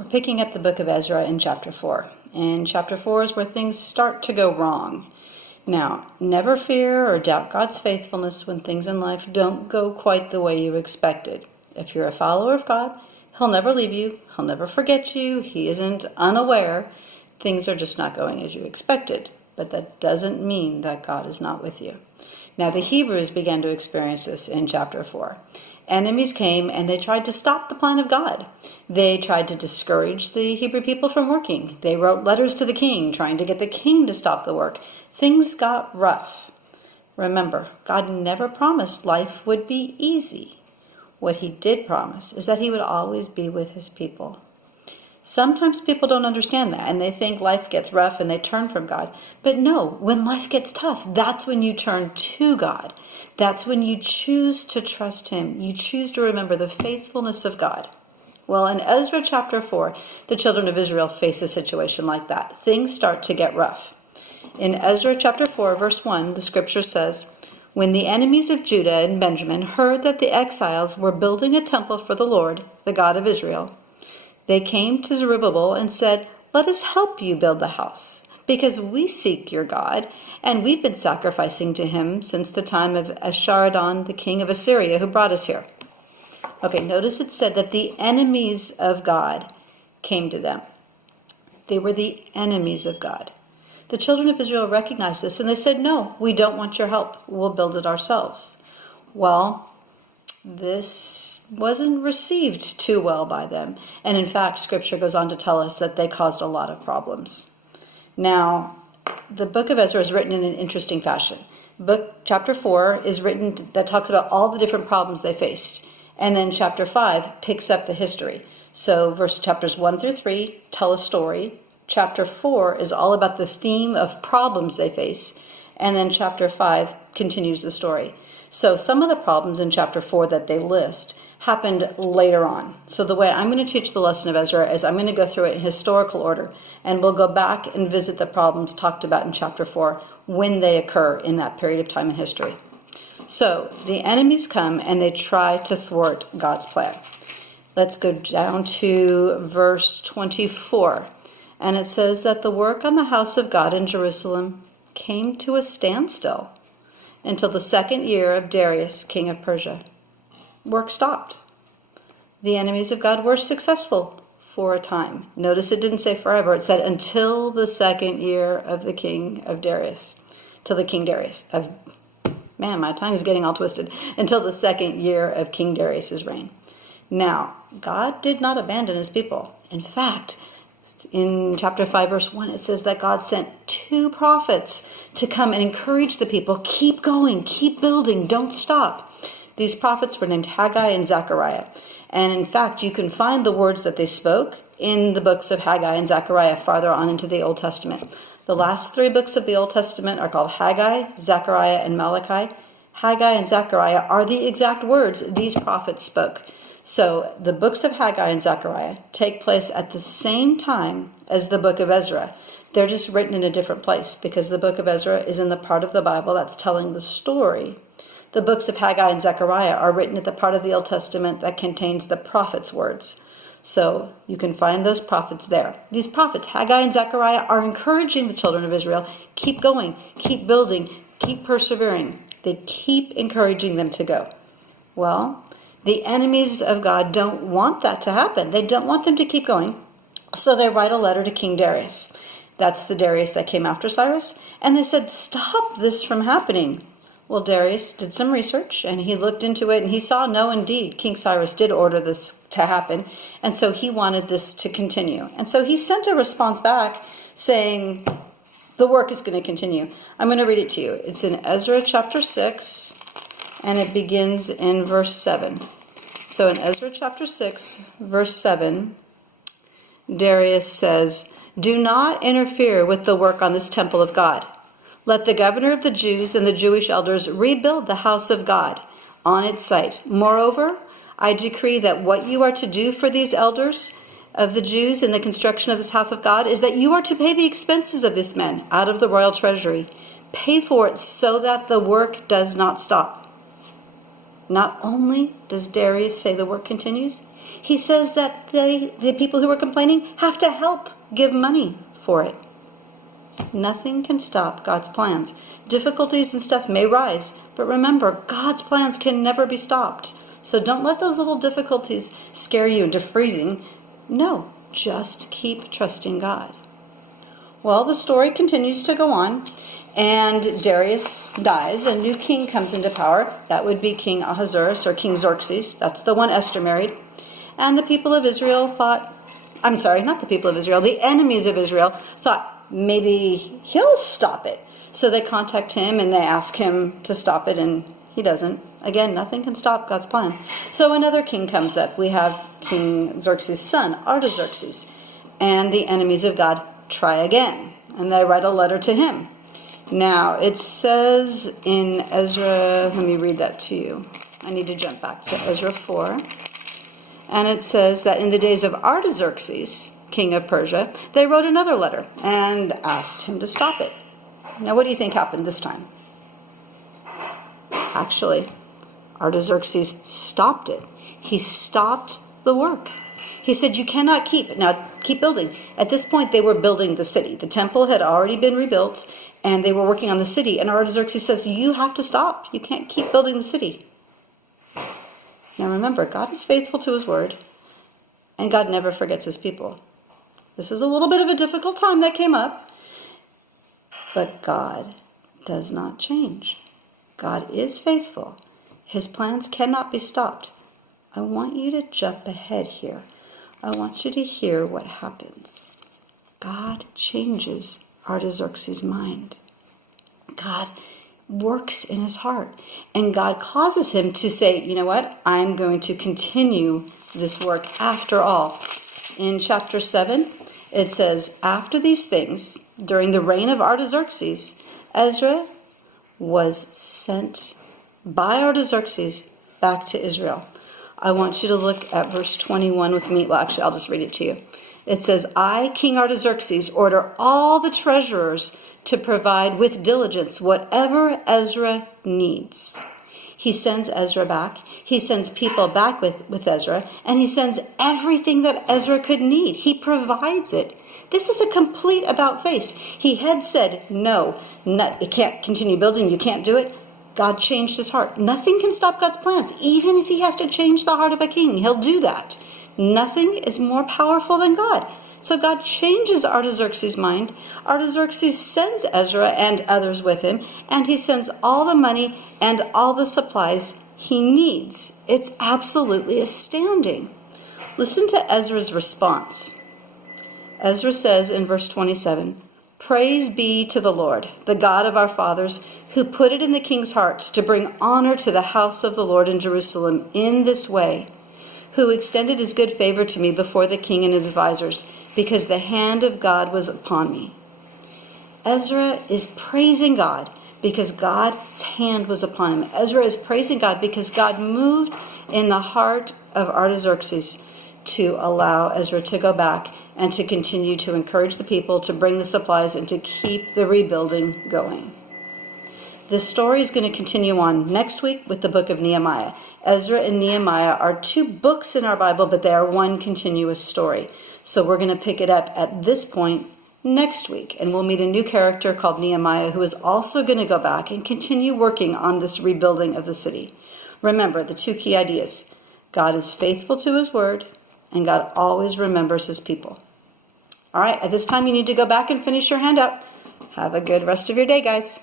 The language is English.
We're picking up the book of Ezra in chapter 4. And chapter 4 is where things start to go wrong. Now, never fear or doubt God's faithfulness when things in life don't go quite the way you expected. If you're a follower of God, He'll never leave you. He'll never forget you. He isn't unaware. Things are just not going as you expected. But that doesn't mean that God is not with you. Now, the Hebrews began to experience this in chapter 4. Enemies came and they tried to stop the plan of God. They tried to discourage the Hebrew people from working. They wrote letters to the king, trying to get the king to stop the work. Things got rough. Remember, God never promised life would be easy. What He did promise is that He would always be with His people. Sometimes people don't understand that, and they think life gets rough and they turn from God. But no, when life gets tough, that's when you turn to God. That's when you choose to trust Him. You choose to remember the faithfulness of God. Well, in Ezra chapter 4, the children of Israel face a situation like that. Things start to get rough. In Ezra chapter 4, verse 1, the scripture says, "When the enemies of Judah and Benjamin heard that the exiles were building a temple for the Lord, the God of Israel, they came to Zerubbabel and said, 'Let us help you build the house, because we seek your God, and we've been sacrificing to Him since the time of Esarhaddon, the king of Assyria, who brought us here.'" Okay, notice it said that the enemies of God came to them. They were the enemies of God. The children of Israel recognized this, and they said, "No, we don't want your help. We'll build it ourselves." Well, this wasn't received too well by them. And in fact, Scripture goes on to tell us that they caused a lot of problems. Now, the book of Ezra is written in an interesting fashion. Chapter 4 is written that talks about all the different problems they faced. And then chapter 5 picks up the history. So chapters 1 through 3 tell a story. Chapter 4 is all about the theme of problems they face. And then chapter 5 continues the story. So some of the problems in chapter 4 that they list happened later on. So the way I'm going to teach the lesson of Ezra is I'm going to go through it in historical order. And we'll go back and visit the problems talked about in chapter 4 when they occur in that period of time in history. So the enemies come and they try to thwart God's plan. Let's go down to verse 24. And it says that the work on the house of God in Jerusalem came to a standstill until the second year of Darius, king of Persia. Work stopped. The enemies of God were successful for a time. Notice it didn't say forever. It said until the second year of the king of Darius. Till the king Darius. Man, my tongue is getting all twisted. Until the second year of King Darius' reign. Now, God did not abandon His people. In fact, in chapter 5, verse 1, it says that God sent 2 prophets to come and encourage the people. Keep going, keep building, don't stop. These prophets were named Haggai and Zechariah. And in fact, you can find the words that they spoke in the books of Haggai and Zechariah farther on into the Old Testament. The last 3 books of the Old Testament are called Haggai, Zechariah, and Malachi. Haggai and Zechariah are the exact words these prophets spoke. So the books of Haggai and Zechariah take place at the same time as the book of Ezra. They're just written in a different place because the book of Ezra is in the part of the Bible that's telling the story. The books of Haggai and Zechariah are written at the part of the Old Testament that contains the prophets' words. So you can find those prophets there. These prophets, Haggai and Zechariah, are encouraging the children of Israel, keep going, keep building, keep persevering. They keep encouraging them to go. Well, the enemies of God don't want that to happen. They don't want them to keep going. So they write a letter to King Darius. That's the Darius that came after Cyrus. And they said, stop this from happening. Well, Darius did some research and he looked into it and he saw, no, indeed, King Cyrus did order this to happen. And so he wanted this to continue. And so he sent a response back saying, the work is going to continue. I'm going to read it to you. It's in Ezra chapter 6. And it begins in verse 7. So in Ezra chapter 6, verse 7, Darius says, "Do not interfere with the work on this temple of God. Let the governor of the Jews and the Jewish elders rebuild the house of God on its site. Moreover, I decree that what you are to do for these elders of the Jews in the construction of this house of God is that you are to pay the expenses of this men out of the royal treasury. Pay for it so that the work does not stop." Not only does Darius say the work continues, He says that the people who are complaining have to help give money for it. Nothing can stop God's plans. Difficulties and stuff may rise, but remember, God's plans can never be stopped. So don't let those little difficulties scare you into freezing. No, just keep trusting God. Well, the story continues to go on, and Darius dies. A new king comes into power. That would be King Ahasuerus or King Xerxes. That's the one Esther married. And the people of Israel thought, I'm sorry, not the people of Israel, the enemies of Israel thought, maybe he'll stop it. So they contact him and they ask him to stop it, and he doesn't. Again, nothing can stop God's plan. So another king comes up. We have King Xerxes' son, Artaxerxes. And the enemies of God try again. And they write a letter to him. Now, it says in Ezra, let me read that to you. I need to jump back to Ezra 4. And it says that in the days of Artaxerxes, king of Persia, they wrote another letter and asked him to stop it. Now, what do you think happened this time? Actually, Artaxerxes stopped it. He stopped the work. He said, you cannot keep building. At this point, they were building the city. The temple had already been rebuilt, and they were working on the city. And Artaxerxes says, you have to stop. You can't keep building the city. Now remember, God is faithful to his word, and God never forgets his people. This is a little bit of a difficult time that came up, but God does not change. God is faithful. His plans cannot be stopped. I want you to jump ahead here. I want you to hear what happens. God changes Artaxerxes' mind. God works in his heart. And God causes him to say, you know what? I'm going to continue this work after all. In chapter 7, it says, after these things, during the reign of Artaxerxes, Ezra was sent by Artaxerxes back to Israel. I want you to look at verse 21 with me. Well, actually, I'll just read it to you. It says, I, King Artaxerxes, order all the treasurers to provide with diligence whatever Ezra needs. He sends Ezra back. He sends people back with Ezra. And he sends everything that Ezra could need. He provides it. This is a complete about-face. He had said, no, you can't continue building. You can't do it. God changed his heart. Nothing can stop God's plans. Even if he has to change the heart of a king, he'll do that. Nothing is more powerful than God. So God changes Artaxerxes' mind. Artaxerxes sends Ezra and others with him, and he sends all the money and all the supplies he needs. It's absolutely astounding. Listen to Ezra's response. Ezra says in verse 27, praise be to the Lord, the God of our fathers, who put it in the king's heart to bring honor to the house of the Lord in Jerusalem in this way, who extended his good favor to me before the king and his advisors, because the hand of God was upon me. Ezra is praising God because God's hand was upon him. Ezra is praising God because God moved in the heart of Artaxerxes to allow Ezra to go back and to continue to encourage the people, to bring the supplies, and to keep the rebuilding going. This story is going to continue on next week with the book of Nehemiah. Ezra and Nehemiah are two books in our Bible, but they are one continuous story. So we're going to pick it up at this point next week, and we'll meet a new character called Nehemiah, who is also going to go back and continue working on this rebuilding of the city. Remember the two key ideas. God is faithful to his word, and God always remembers his people. All right, at this time you need to go back and finish your handout. Have a good rest of your day, guys.